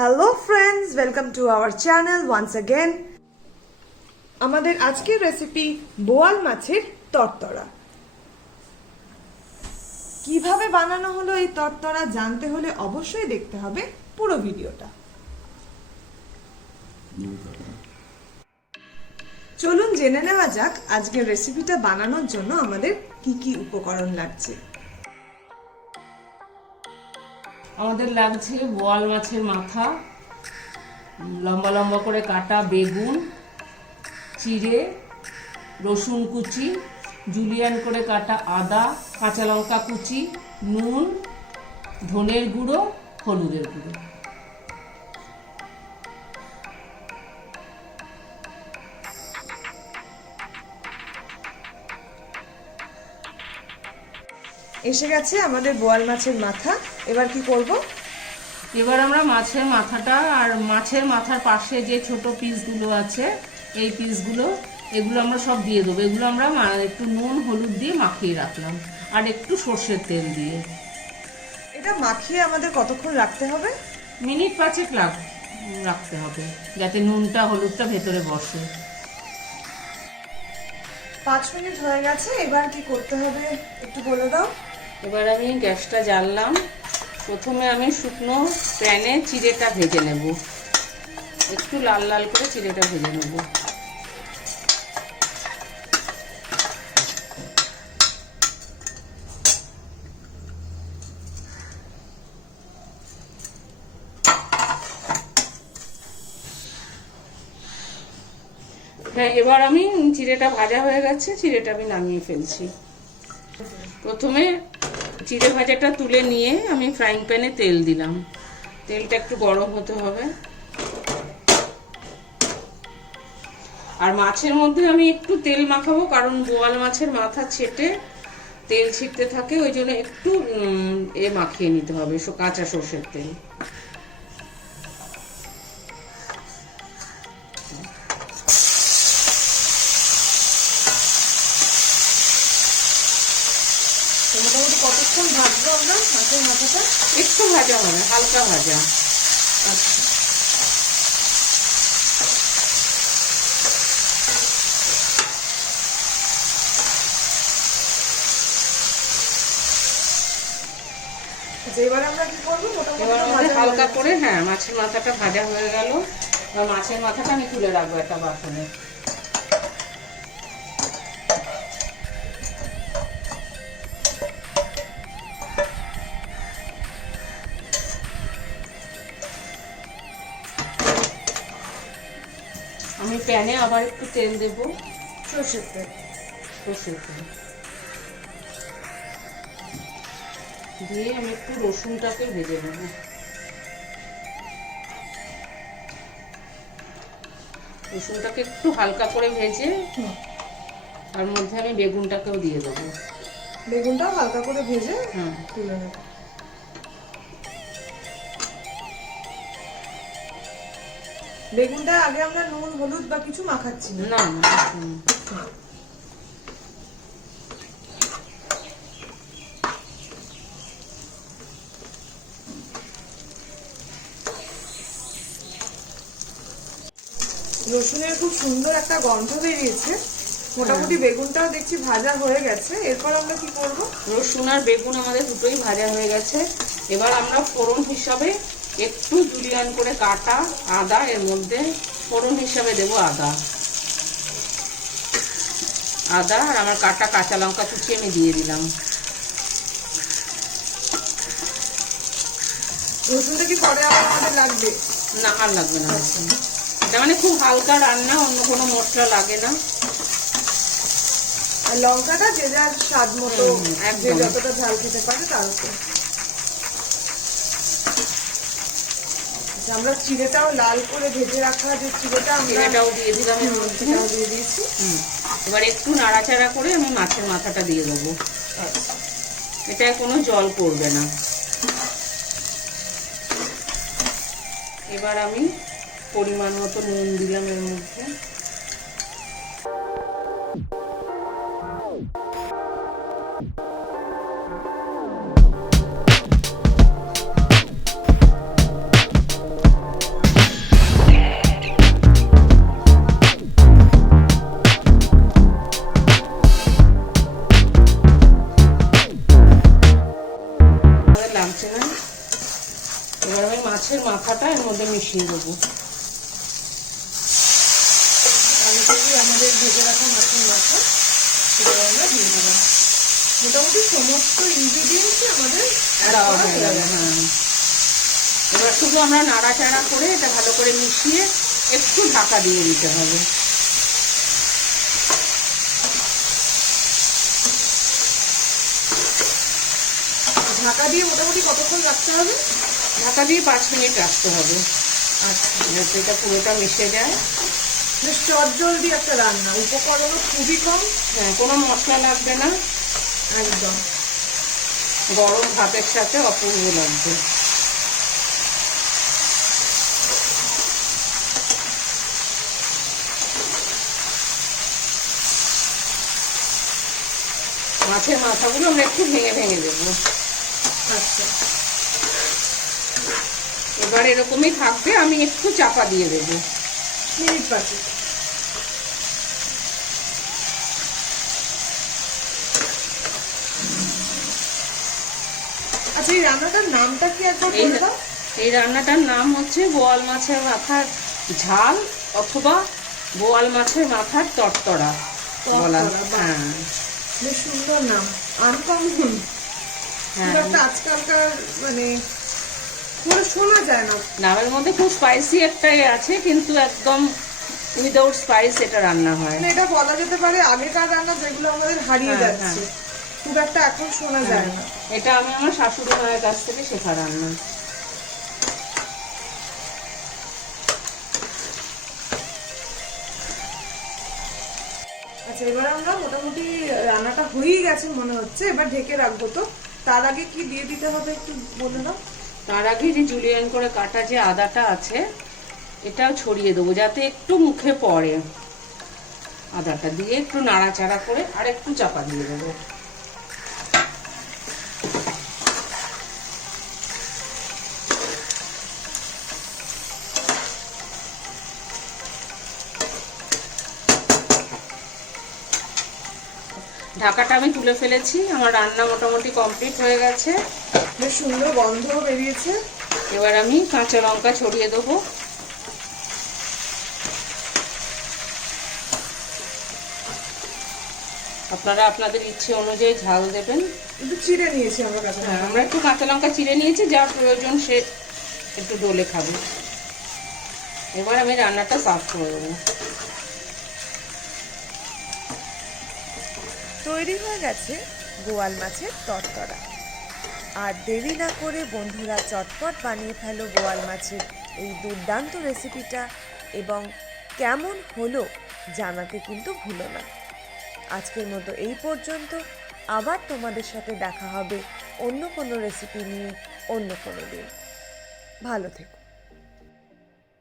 Hello friends, welcome to our channel once again. আমাদের আজকের recipe বোয়াল মাছের তরতরা। কিভাবে বানানো হলো এই তরতরা জানতে হলে অবশ্যই দেখতে হবে পুরো ভিডিওটা। চলুন জেনে নেওয়া যাক আজকের রেসিপিটা বানানোর জন্য আমাদের কি কি উপকরণ লাগছে। আমাদের লাগছে বোয়াল মাছের মাথা, লম্বা লম্বা করে কাটা বেগুন, চিড়ে, রসুন কুচি, জুলিয়ান করে কাটা আদা, কাঁচা লঙ্কা কুচি, নুন, ধনের গুঁড়ো, হলুদের গুঁড়ো। এসে গেছে আমাদের বোয়াল মাছের মাথা। এবার কি করব? এবার আমরা মাছের মাথাটা আর মাছের মাথার পাশে যে ছোট পিসগুলো আছে এই পিসগুলো এগুলো আমরা সব দিয়ে দেবো। এগুলো আমরা একটু নুন হলুদ দিয়ে মাখিয়ে রাখলাম আর একটু সর্ষের তেল দিয়ে। এটা মাখিয়ে আমাদের কতক্ষণ রাখতে হবে? মিনিট 5 রাখতে হবে যাতে নুনটা হলুদটা ভেতরে বসে। 5 মিনিট হয়ে গেছে। এবার কি করতে হবে একটু বলে দাও। এবার আমি গ্যাসটা জ্বাললাম। প্রথমে আমি শুকনো প্যানে চিড়েটা ভেজে নেব, একটু লাল লাল করে চিড়েটা ভেজে নেব। হ্যাঁ, এবার আমি চিড়েটা ভাজা হয়ে গেছে, চিড়েটা আমি নামিয়ে ফেলছি। প্রথমে চিড়ে ভাজাটা তুলে নিয়ে আমি ফ্রাইং প্যানে তেল দিলাম। তেলটা একটু গরম হতে হবে। আর মাছের মধ্যে আমি একটু তেল মাখাবো, কারণ বোয়াল মাছের মাথা ছেটে তেল ছিটতে থাকে, ওই জন্য একটু মাখিয়ে নিতে হবে কাঁচা সর্ষের তেল। মোটামুটি কতক্ষণ ভাজবো আমরা মাছের মাথাটা? একটু ভাজা হবে, হালকা ভাজা। আচ্ছা, এবার আমরা কি করবো? মোটামুটি হালকা করে, হ্যাঁ, মাছের মাথাটা ভাজা হয়ে গেল। এবার মাছের মাথাটা আমি তুলে রাখবো একটা বাসনে। আমি প্যানে আবার একটু তেল দেবো, সর্ষের তেল। সর্ষের তেল দিয়ে আমি একটু রসুনটাকে ভেজে নেব। রসুনটাকে একটু হালকা করে ভেজে তার মধ্যে আমি বেগুনটাকেও দিয়ে দেবো। বেগুনটাও হালকা করে ভেজে তুলে নেব। বেগুনটা আগে আমরা নুন হলুদ বা কিছু মাখাচ্ছি না? না না। রসুনের খুব সুন্দর একটা গন্ধ বেরিয়েছে। মোটামুটি বেগুনটাও দেখছি ভাজা হয়ে গেছে। এরপর আমরা কি করব? রসুন আর বেগুন আমাদের দুটোই ভাজা হয়ে গেছে। এবার আমরা ফোড়ন হিসাবে একটু জুলিয়ান করে কাটা আদা, এর মধ্যে ফোড়ন হিসাবে দেব আদা আর আমার কাটা কাঁচা লঙ্কা কুচি আমি দিয়ে দিলাম। রসুনটা কি পরে আবার আমাদের লাগবে? না, আর লাগবে না। এটা মানে খুব হালকা রান্না, অন্য কোনো মশলা লাগে না। আর লঙ্কাটা যে যার স্বাদ মতো, যে যতটা ঝাল খেতে পারে তার উপর। আমরা চিড়েটাও লাল করে ভেজে রাখা যে চিড়েটাও দিয়ে দিলাম, সেটাও দিয়ে দিয়েছি। এবার একটু নাড়াচাড়া করে আমি মাছের মাথাটা দিয়ে দেবো। এটায় কোনো জল পড়বে না। এবার আমি পরিমাণ মতো নুন দিলাম এর মধ্যে। এবার আমি মাছের মাথাটা এর মধ্যে মিশিয়ে দেবো। আগে থেকে আমাদের ভেজে রাখা মাছের মাথা সেটা আমরা দিয়ে দিলাম। মোটামুটি সমস্ত ইনগ্রিডিয়েন্টসই আমাদের দেওয়া হয়ে গেল। হ্যাঁ, এবার শুধু আমরা নাড়াচাড়া করে এটা ভালো করে মিশিয়ে একটু ঢাকা দিয়ে দিতে হবে। ঢাকা দিয়ে মোটামুটি কতক্ষণ রাখতে হবে? ঢাকা দিয়ে 5 মিনিট রাখতে হবে। আচ্ছা, যাতে এটা পুরোটা মিশে যায়। বেশ চটজলদি একটা রান্না, উপকরণও খুবই কম। হ্যাঁ, কোনো মশলা লাগবে না, একদম গরম ভাতের সাথে অপূর্ব লাগবে। মাছের মাথাগুলো আমরা একটু ভেঙে ভেঙে দেবো। আচ্ছা, এবার এরকমই থাকবে, আমি একটু চাপা দিয়ে দেবো মিনিট 5। আচ্ছা, এই রান্নাটার নামটা কি একবার বলে দাও? এই রান্নাটার নাম হচ্ছে বোয়াল মাছের মাথার ঝাল অথবা বোয়াল মাছের মাথার তরতরা বলা। হ্যাঁ, বেশ সুন্দর নাম, আনকমন। হ্যাঁ, একটা আজকালকার মানে পুরো শোনা যায় না। নামের মধ্যে খুব স্পাইসি একটাই আছে, কিন্তু একদম উইদাউট স্পাইস এটা রান্না হয়। মানে এটা বলা যেতে পারে আগেকার রান্না যেগুলো আমাদের হারিয়ে যাচ্ছে, খুব একটা এখন শোনা যায় না। এটা আমি আমার শাশুড়ি মায়ের কাছ থেকে শেখা রান্না। আচ্ছা, এবার আমরা মোটামুটি রান্নাটা হয়েই গেছে মনে হচ্ছে, এবার ঢেকে রাখবো। তো তার আগে কি দিয়ে দিতে হবে একটু বলে দাও। তার আগে যে জুলিয়ান করে কাটা যে আদাটা আছে এটাও ছড়িয়ে দেবো, যাতে একটু মুখে পড়ে। আদাটা দিয়ে একটু নাড়াচাড়া করে আর একটু চাপা দিয়ে দেবো। ঢাকাটা আমি তুলে ফেলেছি, আমার রান্না মোটামুটি কমপ্লিট হয়ে গেছে। বেশ সুন্দর গন্ধ বেরিয়েছে। এবার আমি কাঁচা লঙ্কা ছড়িয়ে দেবো। আপনারা আপনাদের ইচ্ছে অনুযায়ী ঝাল দেবেন। একটু চিড়ে নিয়েছি আমরা কাঁচা লঙ্কা। হ্যাঁ, আমরা একটু কাঁচা লঙ্কা চিড়ে নিয়েছি, যা প্রয়োজন সে একটু ডলে খাবে। এবার আমি রান্নাটা সার্ভ করে দেবো। তৈরি হয়ে গেছে বোয়াল মাছের তরতরা। আর দেরি না করে বন্ধুরা চটপট বানিয়ে ফেলো বোয়াল মাছের এই দুর্দান্ত রেসিপিটা, এবং কেমন হলো জানাতে কিন্তু ভুলো না। আজকের মতো এই পর্যন্ত, আবার তোমাদের সাথে দেখা হবে অন্য কোনো রেসিপি নিয়ে অন্য কোনো দিন। ভালো থেকো।